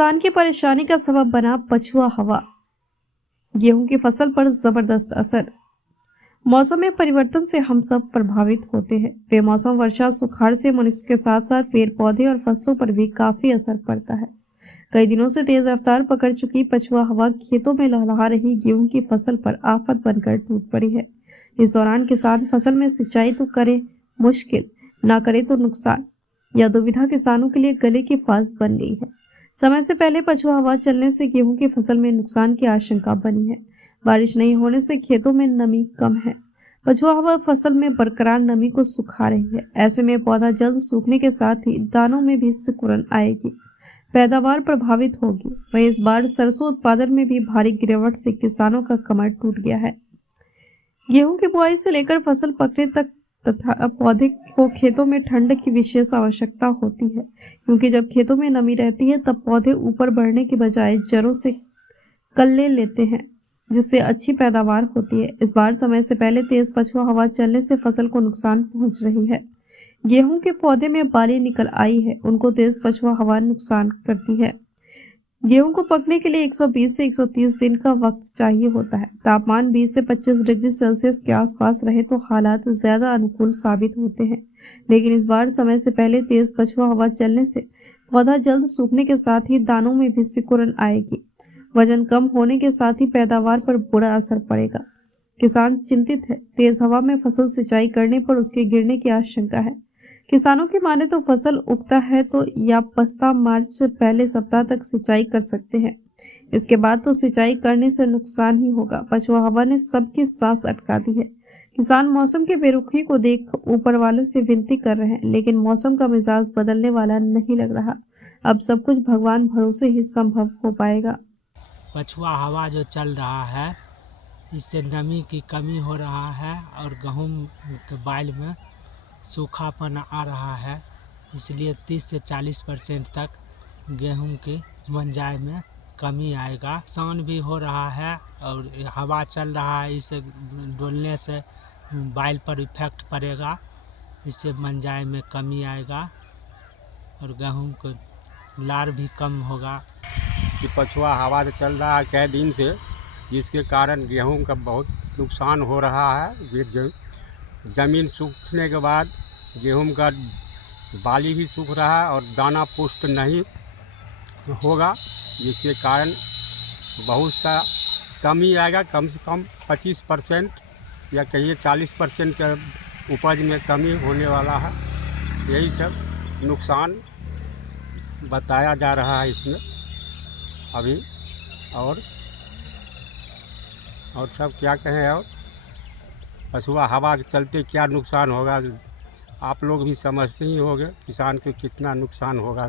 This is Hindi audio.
किसान की परेशानी का सबब बना पछुआ हवा। गेहूं की फसल पर जबरदस्त असर। मौसम में परिवर्तन से हम सब प्रभावित होते हैं। बेमौसम वर्षा, सुखाड़ से मनुष्य के साथ साथ पेड़ पौधे और फसलों पर भी काफी असर पड़ता है। कई दिनों से तेज रफ्तार पकड़ चुकी पछुआ हवा खेतों में लहलहा रही गेहूं की फसल पर आफत बनकर टूट पड़ी है। इस दौरान किसान फसल में सिंचाई तो करे मुश्किल, ना करे तो नुकसान। यह दुविधा किसानों के लिए गले की फांस बन गई है। समय से पहले पछुआ हवा चलने से गेहूं की फसल में नुकसान की आशंका बनी है। बारिश नहीं होने से खेतों में नमी कम है। पछुआ हवा फसल में बरकरार नमी को सुखा रही है। ऐसे में पौधा जल्द सूखने के साथ ही दानों में भी सिकुड़न आएगी, पैदावार प्रभावित होगी। वहीं इस बार सरसों उत्पादन में भी भारी गिरावट से किसानों का कमर टूट गया है। गेहूं की बुआई से लेकर फसल पकने तक तथा पौधे को खेतों में ठंड की विशेष आवश्यकता होती है, क्योंकि जब खेतों में नमी रहती है तब पौधे ऊपर बढ़ने के बजाय जड़ों से कल्ले लेते हैं, जिससे अच्छी पैदावार होती है। इस बार समय से पहले तेज पछुआ हवा चलने से फसल को नुकसान पहुंच रही है। गेहूं के पौधे में बाली निकल आई है, उनको तेज पछुआ हवा नुकसान करती है। गेहूं को पकने के लिए 120 से 130 दिन का वक्त चाहिए होता है। तापमान 20 से 25 डिग्री सेल्सियस के आसपास रहे तो हालात ज्यादा अनुकूल साबित होते हैं, लेकिन इस बार समय से पहले तेज पछुआ हवा चलने से पौधा जल्द सूखने के साथ ही दानों में भी सिकुड़न आएगी। वजन कम होने के साथ ही पैदावार पर बुरा असर पड़ेगा। किसान चिंतित है। तेज हवा में फसल सिंचाई करने पर उसके गिरने की आशंका है। किसानों की माने तो फसल उगता है तो या पस्ता मार्च से पहले सप्ताह तक सिंचाई कर सकते हैं। इसके बाद तो सिंचाई करने से नुकसान ही होगा। पछुआ हवा ने सबकी सांस अटका दी है। किसान मौसम की बेरुखी को देख ऊपर वालों से विनती कर रहे हैं, लेकिन मौसम का मिजाज बदलने वाला नहीं लग रहा। अब सब कुछ भगवान भरोसे ही संभव हो पाएगा। पछुआ हवा जो चल रहा है, इससे नमी की कमी हो रहा है और गेहूं के बाइल में सूखापन आ रहा है। इसलिए 30 से 40% तक गेहूं की मंजाई में कमी आएगा। नुकसान भी हो रहा है और हवा चल रहा है, इसे डोलने से बाइल पर इफेक्ट पड़ेगा। इससे मंजाई में कमी आएगा और गेहूं को लार भी कम होगा। कि पछुआ हवा से चल रहा है कई दिन से, जिसके कारण गेहूं का बहुत नुकसान हो रहा है। ज़मीन सूखने के बाद गेहूं का बाली भी सूख रहा है और दाना पुष्ट नहीं होगा, जिसके कारण बहुत सा कमी आएगा। कम से कम 25% या कहिए 40% के उपज में कमी होने वाला है। यही सब नुकसान बताया जा रहा है इसमें अभी। और सब क्या कहें। और पछुआ हवा के चलते क्या नुकसान होगा, आप लोग भी समझते ही होंगे किसान को कितना नुकसान होगा।